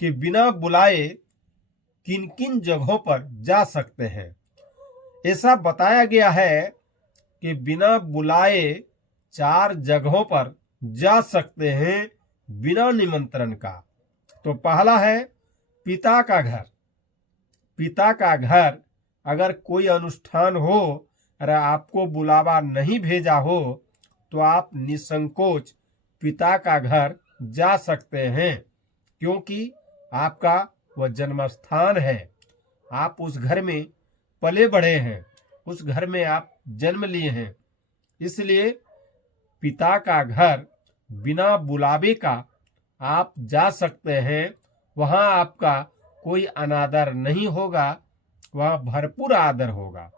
कि बिना बुलाए किन किन जगहों पर जा सकते हैं। ऐसा बताया गया है कि बिना बुलाए 4 जगहों पर जा सकते हैं बिना निमंत्रण का। तो पहला है पिता का घर। पिता का घर, अगर कोई अनुष्ठान हो और आपको बुलावा नहीं भेजा हो तो आप निसंकोच पिता का घर जा सकते हैं, क्योंकि आपका वह जन्म स्थान है। आप उस घर में पले बढ़े हैं, उस घर में आप जन्म लिए हैं, इसलिए पिता का घर बिना बुलावे का आप जा सकते हैं। वहां आपका कोई अनादर नहीं होगा, वहां भरपूर आदर होगा।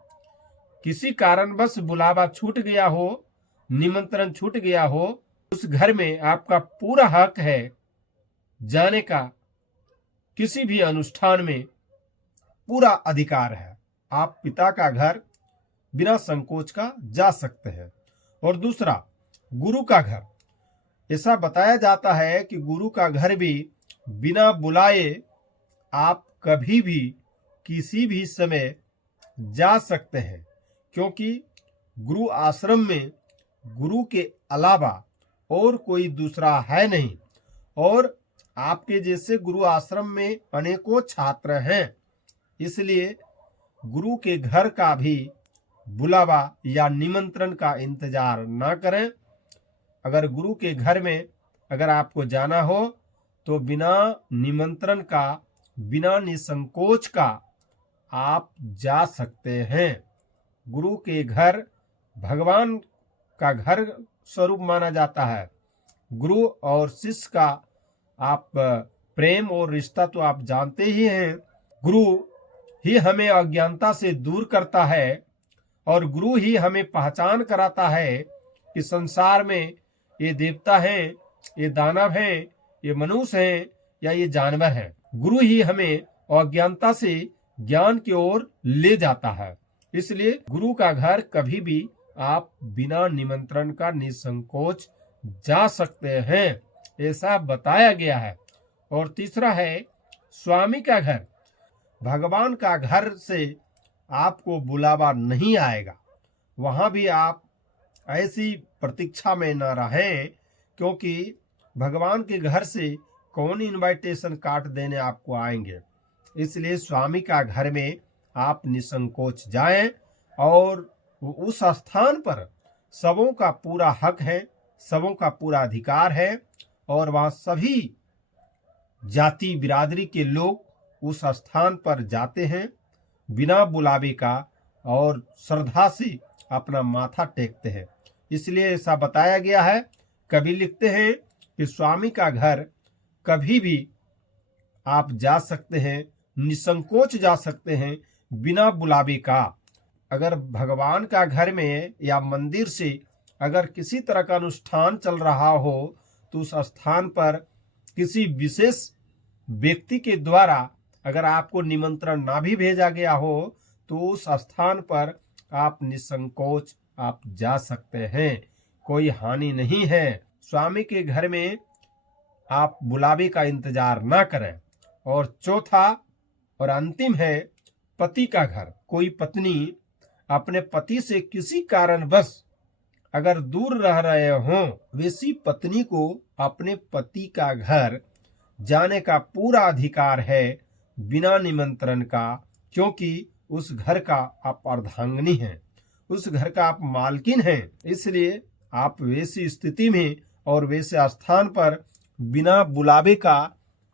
किसी कारणवश बुलावा छूट गया हो, निमंत्रण छूट गया हो, उस घर में आपका पूरा हक है जाने का। किसी भी अनुष्ठान में पूरा अधिकार है। आप पिता का घर बिना संकोच का जा सकते हैं। और दूसरा, गुरु का घर। ऐसा बताया जाता है कि गुरु का घर भी बिना बुलाए आप कभी भी किसी भी समय जा सकते हैं, क्योंकि गुरु आश्रम में गुरु के अलावा और कोई दूसरा है नहीं। और आपके जैसे गुरु आश्रम में अनेकों छात्र हैं, इसलिए गुरु के घर का भी बुलावा या निमंत्रण का इंतजार ना करें। अगर गुरु के घर में अगर आपको जाना हो तो बिना निमंत्रण का, बिना निसंकोच का आप जा सकते हैं। गुरु के घर भगवान का घर स्वरूप माना जाता है। गुरु और शिष्य का आप प्रेम और रिश्ता तो आप जानते ही हैं। गुरु ही हमें अज्ञानता से दूर करता है और गुरु ही हमें पहचान कराता है कि संसार में ये देवता हैं, ये दानव हैं, ये मनुष्य हैं या ये जानवर हैं। गुरु ही हमें अज्ञानता से ज्ञान की ओर ले जाता है। इसलिए गुरु का घर कभी भी आप बिना निमंत्रण का निसंकोच जा सकते हैं, ऐसा बताया गया है। और तीसरा है स्वामी का घर। भगवान का घर से आपको बुलावा नहीं आएगा, वहां भी आप ऐसी प्रतीक्षा में न रहें, क्योंकि भगवान के घर से कौन इनविटेशन कार्ड देने आपको आएंगे। इसलिए स्वामी का घर में आप निसंकोच जाएं और उस स्थान पर सबों का पूरा हक है, सबों का पूरा अधिकार है और वहां सभी जाति बिरादरी के लोग उस स्थान पर जाते हैं बिना बुलावे का और श्रद्धा से अपना माथा टेकते हैं। इसलिए ऐसा बताया गया है। कवि लिखते हैं कि स्वामी का घर कभी भी आप जा सकते हैं, निसंकोच जा सकते हैं बिना बुलावे का। अगर भगवान का घर में या मंदिर से अगर किसी तरह का अनुष्ठान चल रहा हो तो उस स्थान पर किसी विशेष व्यक्ति के द्वारा अगर आपको निमंत्रण ना भी भेजा गया हो तो उस स्थान पर आप निसंकोच आप जा सकते हैं, कोई हानि नहीं है। स्वामी के घर में आप बुलावे का इंतजार ना करें। और चौथा और अंतिम है पति का घर। कोई पत्नी अपने पति से किसी कारणवश अगर दूर रह रहे हों, वैसी पत्नी को अपने पति का घर जाने का पूरा अधिकार है बिना निमंत्रण का, क्योंकि उस घर का आप अर्धांगिनी हैं, उस घर का आप मालकिन हैं। इसलिए आप वैसी स्थिति में और वैसे स्थान पर बिना बुलावे का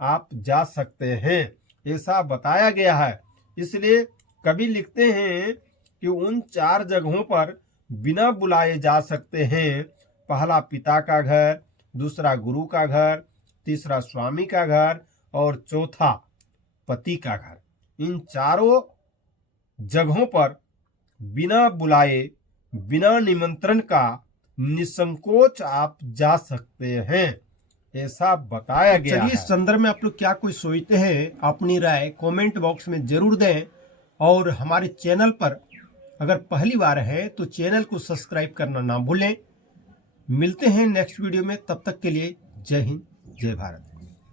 आप जा सकते हैं, ऐसा बताया गया है। इसलिए कवि लिखते हैं कि उन 4 जगहों पर बिना बुलाए जा सकते हैं। पहला पिता का घर, दूसरा गुरु का घर, तीसरा स्वामी का घर और चौथा पति का घर। इन चारों जगहों पर बिना बुलाए, बिना निमंत्रण का निसंकोच आप जा सकते हैं, ऐसा बताया गया है। इस संदर्भ में आप लोग क्या कुछ सोचते हैं, अपनी राय कमेंट बॉक्स में जरूर दें। और हमारे चैनल पर अगर पहली बार है तो चैनल को सब्सक्राइब करना ना भूलें। मिलते हैं नेक्स्ट वीडियो में, तब तक के लिए जय हिंद, जय भारत।